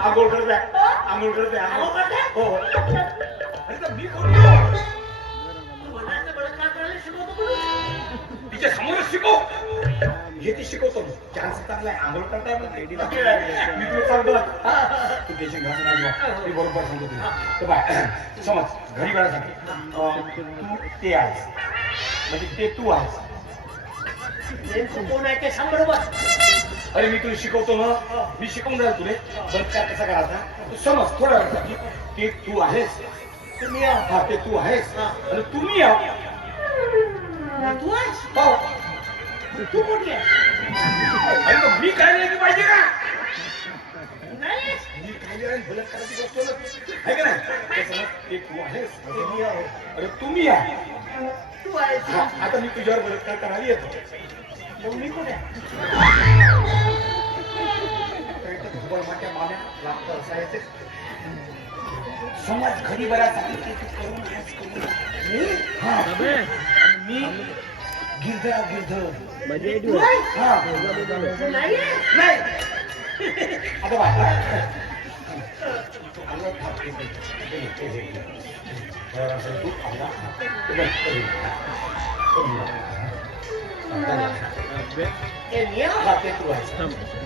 आंघोळ करत आहे आंघोळ करत आहे हो अरे तर मी कोण तिच्या समोरच शिकव हे ती शिकवतो चान्स चांगला आहे आंघोळ करताय पण मी तुला सांगतो तू देशी घास नाही मी बरोबर सांगतो तुला तर बाय समज घरी वेळासाठी तू ते आहेस म्हणजे ते तू आहेस कोण आहे ते सांग बरोबर. अरे मी तुला शिकवतो ना मी शिकवून राहील तुले बलात्कार कसा करायचा तू समज थोड्या वेळासाठी ते तू आहेस तुम्ही आहो. हा ते तू आहेस आणि तुम्ही आहो तू आहेस हो तू कुठे आहे? अरे मग मी काय नाही पाहिजे का नाही मी काय नाही बलात्काराची गोष्ट आहे का नाही ते समज ते तू आहेस मी आहो. अरे तुम्ही आहे तू आहेस हा, आता मी तुझ्यावर बलात्कार करायला येतो मग मी कुठे आहे? माझ्या माम्या लागतं असायचे समाज घरी बऱ्यासाठी ते तू करून आहेस, करून मी हा मी गिरधर तू आहेस? हा तू नाही आहे? नाही आता बाय तू अंगावर थाप दे. तू अंगावर थाप दे. हे मी आहो. हा, ते तू आहेस.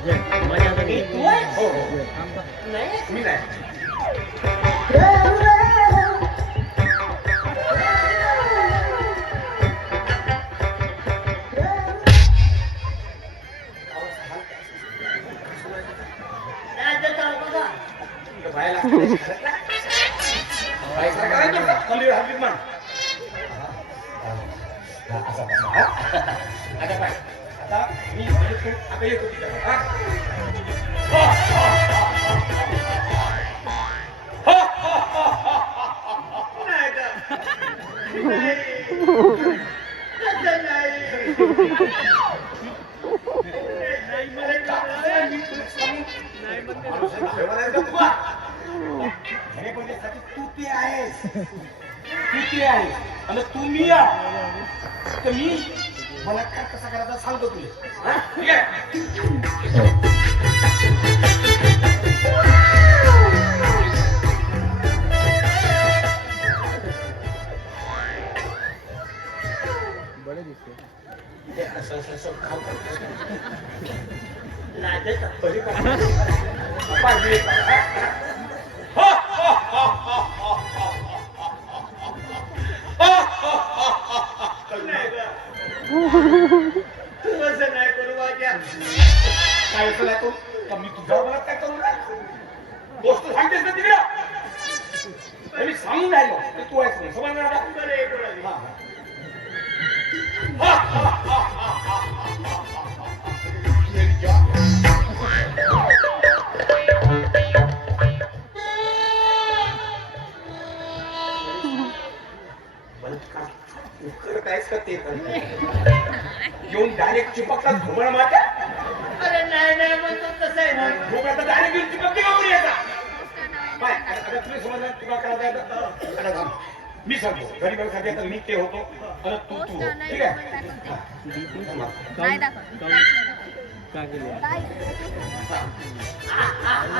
हे तू आहेस? हो हो नाही आहे? मी नाही नाही तर काय बघा. बायला बायला करायचं का खाली हात मान आता बाय आता मी येतो आता येतो तिच्याकडे नाही का? नाही. तसं नाही. नाही मला कळलं. नाही म्हणते. तू ते आहेस आणि तुम्ही या तर मी बलात्कार कसा करायचा सांगतो तुला ठीक आहे असं खाऊ लाजत. नाही का? तू असं नाही करू वाग्या. काय असं नाही तो का मी तुझ्यावर मला काय करू काय गोष्ट सांगतेस ना तिकडे मी सांगून राहिलो ते तू आहेस म्हणून समजणार का? बरं, हे कोणाला? हा, करत आहेस का ते येऊन डायरेक्ट चिपकतात घुमळ माझ्या अरे नाही नाही म्हणतो तसं आहे ना. मग आता डायरेक्ट येऊन चिपकते का कोणी याचा पाय आता तुम्ही समजलं तुला करायचं थांब मी सांगतो गरीबांसाठी आता मी ते होतो आणि तू हो ठीक आहे नाही दाखव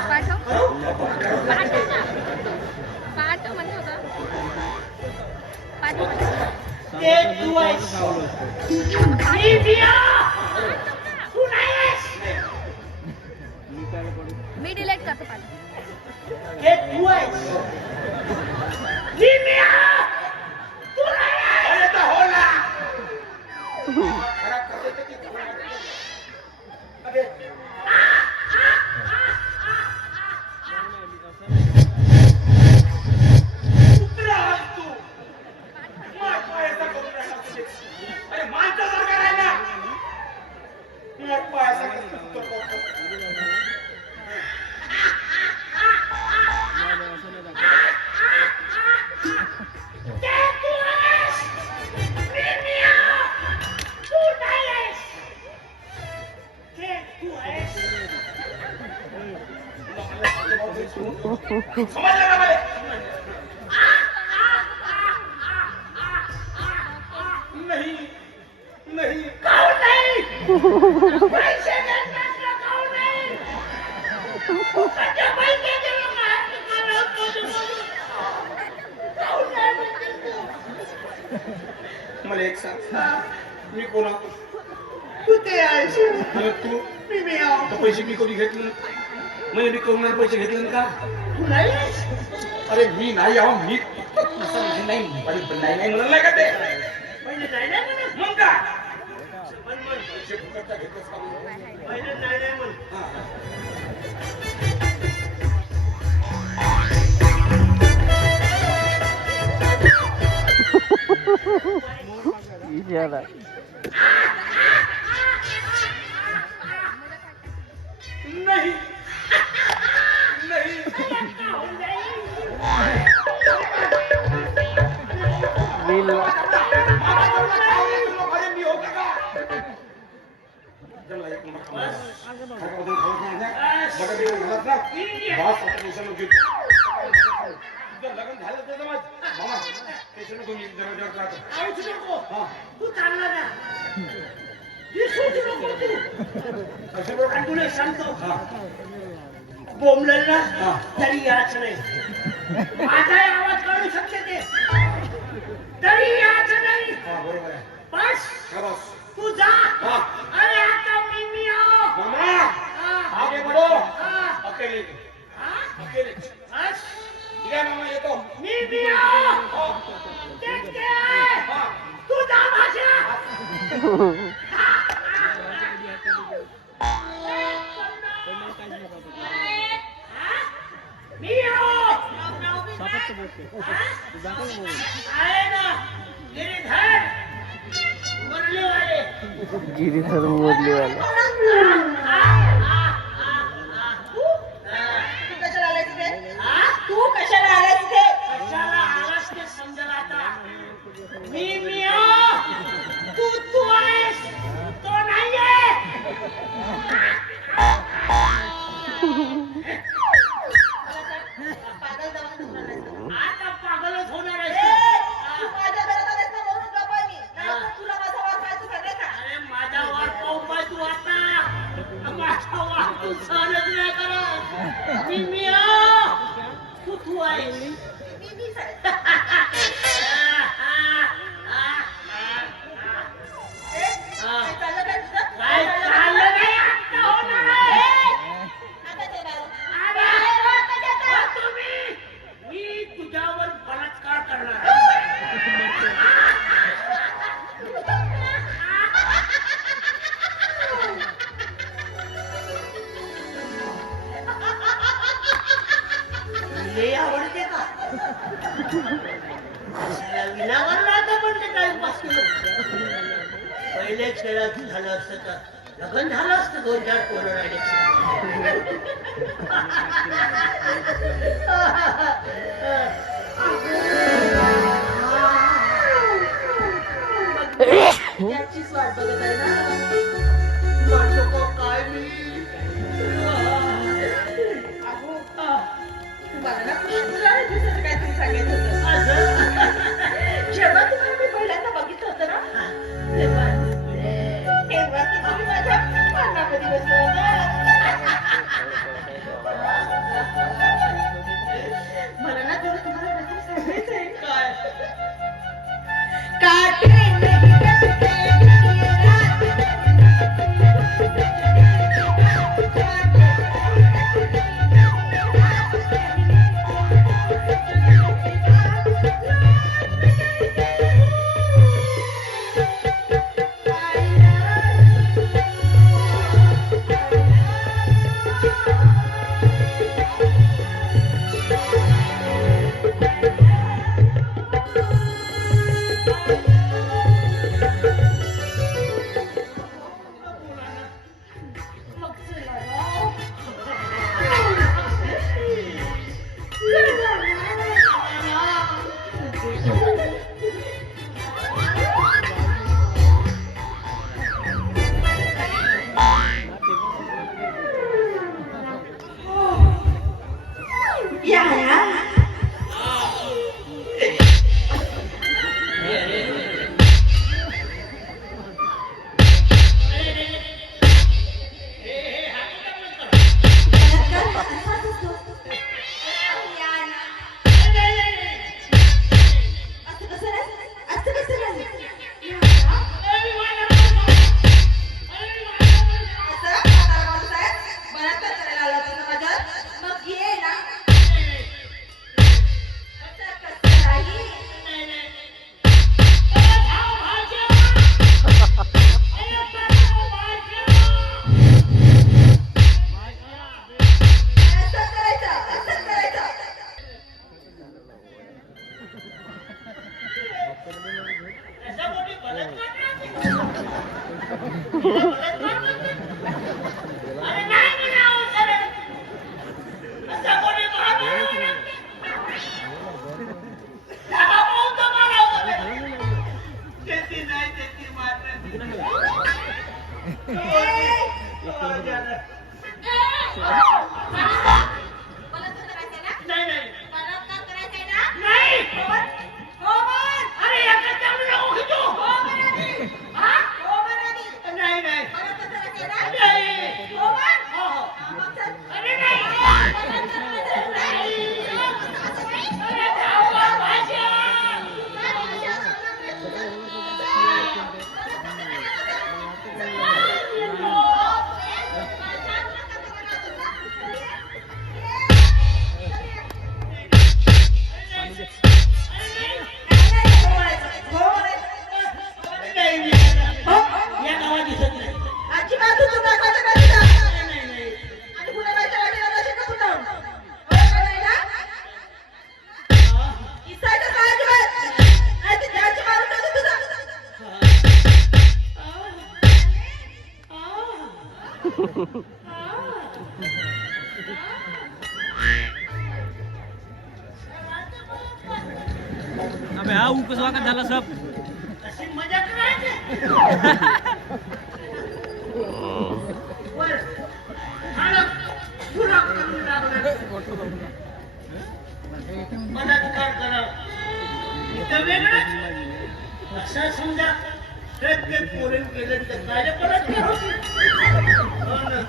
पाठव पाठव म्हणजे होतं पाठव ते तू आहेस. मी बिया. तू नाही आहेस. मी डिलीट करतो पाठव ते तू आहेस. मी बिया. तू नाही आहेस. अरे तर हो ना खराब करते ते किती अरे कुत्रा आहेस तू मार पायाचा करून राहिला तुझे. अरे माणसासारखा राहिला मार पायाचा करून ते तू आहेस. मी बिया. तू नाही आहेस. ते तू आहेस. समजलं का मला नाही नाही काहून नाही? पैसे त्या बाईच्या लोकांना मला जाऊन नाही म्हणते तू. मला एक सांग मी कोण आहोत? तू ते आहेस. आणि तू मी आहो. तर पैसे मी कधी घेतले म्हणजे मी करून पैसे घेतले ना का? तू नाही आहेस. अरे मी नाही आहो मी असं म्हणजे नाही नाही म्हणलं नाही का ते पहिले नाही नाही म्हणत. मग का म्हण म्हण. पैसे फुकटचा घेतलंस का मग? पहिले नाही नाही म्हण. हा. नाही नाही अरे मी होता का जमला एक नंबर खाल्ला. खायला खाऊन नाही ना. बघा मी घालत ना. बस आता पैशानं घेतो. तुझं लग्न झालं तर जमाच. मामा, पैशानं तुम्ही जरा राहतो. आऊच नको. हा. तू चालला ना. दिसूच नको तू. असे बरोबर आणि तुला सांगतो हा. बोंबलेल ना हा. तरी याच नाही. माझा आवाज काढू शकते ते तरी याच नाही. हा, बरोबर आहे. बस खरंच. तू जा. हा. अरे आता मी आहो. मामा, हा. आगे बढ़ो. हा. अकेले. हा? अकेले. बस ठीक आहे मामा, येतो. मी आहो. देख के. हा. तू जा भाषा. मी आहो. आहे ना गिरीधर मुरली वाले. गिरीधर मुरली वाले तू कशाला आला तिथे? कशाला आलास ते समजेल आता. मी आहो. तू आहेस. तो नाहीये. आता पागलच होणार आहेस. अरे माझा वाट पाहू पाय तू आता. माझा वाट तू सहनच नाही करत. मी आहो. तू आहेस. काय चाललं नाही आता होणार आहे. मी तुझ्यावर बलात्कार करणार. लय आवडते का? विनावर राहता म्हणते टाइमपास केलं. पहिले खेळात झालं असतं तर लग्न झालं असतं 2-4 पोरं याची स्वाद बघत आहे ना. म्हणतो काय मी तुम्हाला ना तुला दिवसाचं काहीतरी सांगायचं होतं. जेव्हा तुम्हाला मी पहिल्यांदा बघितलं होतं ना तेव्हा तुम्ही माझ्या कानामध्ये बसलं होतं. मला ना तेव्हा तुम्हाला काहीतरी सांगायचं आहे. काटे द्या ना. मला तुझं करायचंय ना? नाही नाही बलात्कार करायचंय ना? नाही हो म्हण. हो म्हण. अरे एका तेवढं नको घेतो. हो म्हण आधी. हा? हो म्हण आधी. नाही नाही बलात्कार करायचंय ना? नाही. हो म्हण. हो हो. हा, मग चल. अरे नाही. बलात्कार करायचंय ना? नाही. असं नाही. अरे धावा भाषा. काय भाषा बोलणार नाही तुझं? नाही. या गावात दिसत नाही. अजिबात तू काकाचं करायचं. नाही नाही आणि गुलाबाच्या वाटेला जाशील का पुन्हा? हो नाही ना? इसायचं काय अजिबात? नाही तर जायची मारून टाकू तुझं. अबे हा उपस वागत झाला सब अशी मजा करायची. वर हाणं, पुरा करून टाकलं. बलात्कार करा. इथं वेगळंच. असं समजा प्रत्येक पोरीन केलं तर काय बलात्कार होते. हो ना.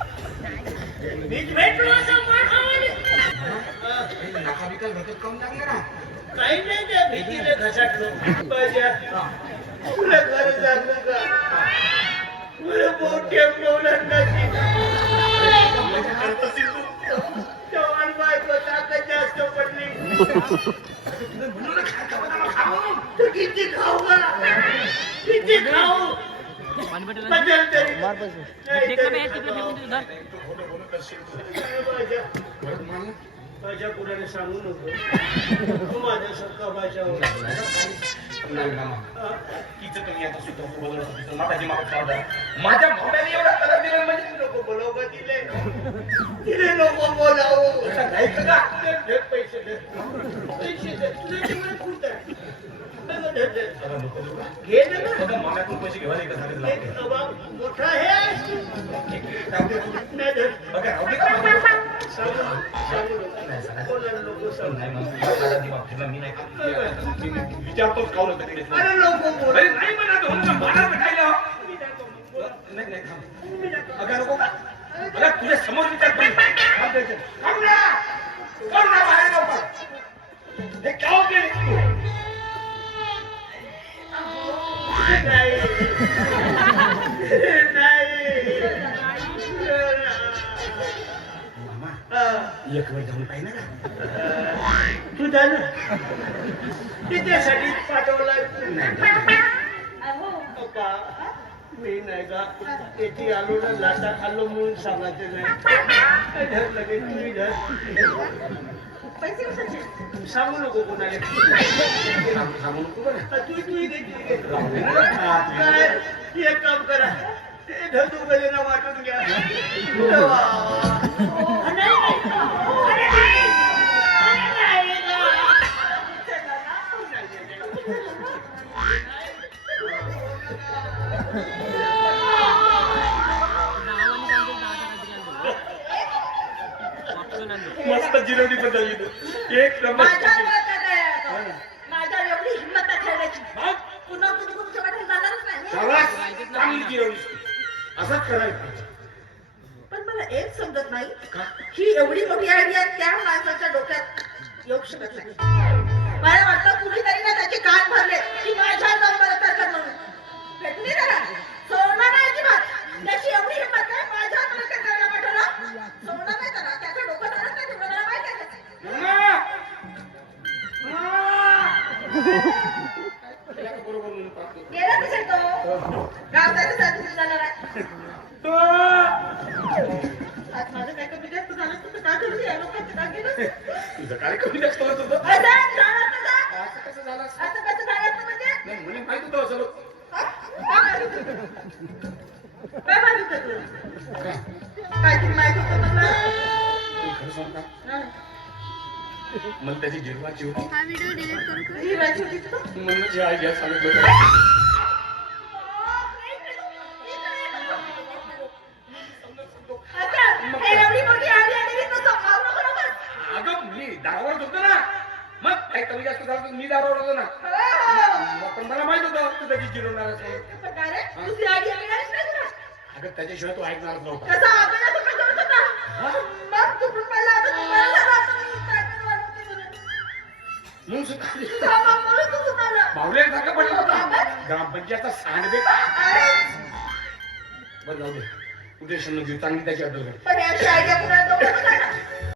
मीच भेटलो असं मार खावाले. नाका बिका घटक कम लागले ना. काही नाही त्या भीतीने घसाटलो. माझ्या तुला घर सांगू का? तुला मोठ्या मुलांनाची जवान बायको ताकद जास्त पडली. तू किती खाऊ का? किती खाऊ? बदल तरी. नाही तरी खाऊ. माझ्या कुणाने सांगू नको. तू माझ्या सक्का भाषा नाही मामा तिचं तुम्ही आता सुद्धा बोलवलं तिचं माझा दिमाग चालला. माझ्या भावड्याने एवढा कलर दिला म्हणजे नको बोलाव का तिले? तिले नको बोलावू. नाही का? दे पैसे दे. पैसे दे. तुला तेवढं खूप आहे. दे, दे. आता नको देऊ का? घे ना ना. बघा मामाकडून पैसे घेवायला एकच हातात एक लागते. अबाब मोठा आहे. राहू दे. नाही धर. बघा राहू दे का मामा? सांगू नको. नाही सांगा. कोणाला नको सांगू. नाही मामा माझा दिमाग फिरला मी नाही का? मी विचारतोच खाऊ नका तिकडे. अरे नको बोल. अरे नाही म्हणा तो ना मला भेटायला. मी दाखव. नाही नाही थांब. मी दाखव. बघा नको का? बघा तुझ्या समोर विचार पण थांब त्याचे. करुणा करुणा बाहेर लवकर. हे काय केले? नाही. मामा नाही. एक वेळ जाऊन पाहिजे ना. तू जा ना. तिच्यासाठी पाठवला. अहो, पप्पा मी नाही का येथे आलो ना लाटा खाल्लो म्हणून सांगायचं नाही. धर लगेच तुम्ही धर. पैसे कशाचे? सांगू नको कोणाला. सांगू नको बरं. तू घे. काय एक काम करा. ते धर तू गलेला वाटून घ्या. वा. नाही नाही. अरे नाही. अरे नाही ना. मस्त जिरवणी पण झाली एक नंबर. माझ्या मनात काय आहे आता? माझ्यावर एवढी हिंमत आहे खेळण्याची. पुन्हा कुणी कुणीच्या वाटेला जाणारच नाही. शाबास, चांगली जिरवणी. असंच करायचं. पण मला एक समजत नाही का? ही एवढी मोठी आयडिया त्या माणसाच्या डोक्यात येऊ शकत नाही. मला वाटतं कुणीतरी ना त्याचे कान भरले की माझ्या नंबर कर म्हणून. भेटली ना सोडणार नाही अजिबात. त्याची एवढी हिंमत आहे माझ्या नंबर करायला पाठवलं. सोडणार नाही त्याला. त्याचं डोकं चालत नाही तेवढं मला माहिती आहे. बरोबर म्हणून पाहतो. गेला कसा तो गाव जायचं जाणार आहे. आज माझं काय कमी जास्त झालं तर काय करू या लोकांचं काय केलं? तुझं काय कमी जास्त होत होतं? असं झालं कसं? असं कसं झालं असं? असं कसं झालं असतं म्हणजे? नाही, मला माहित होतं असं लोक. हा? काय माहित होतं? काय माहित होतं तुला? काय? काय तुला माहित होतं मला? तू खरं सांग का? हा. मला त्याची जिरवाची होती हा व्हिडिओ डिलीट करू का? ही राजी होती तुला? म्हणून जे आयडिया सांगितलं काही कमी जास्त झालं तर मी दारू ओढवतो ना हो. पण मला माहित होतं तू त्याची जिरवणार असं. पण काय रे? दुसरी आयडिया मिळालीच नाही तुला? अगं त्याच्याशिवाय तू ऐकणारच नव्हता त्याचा आवाज तुका करत होता. मग तुटून पडला आता तू बरं झालं आता मी ताकद वाढवते म्हणून. म्हणून सुद्धा तुझा बाप म्हणून तू सुधारला. बावल्यासारखा पडला होता ग्रामपंचायतचा सांडबे बरं जाऊ दे उद्या घेऊ चांगली त्याची अड्डल पण याची आयडिया कुणाला नको होता ना.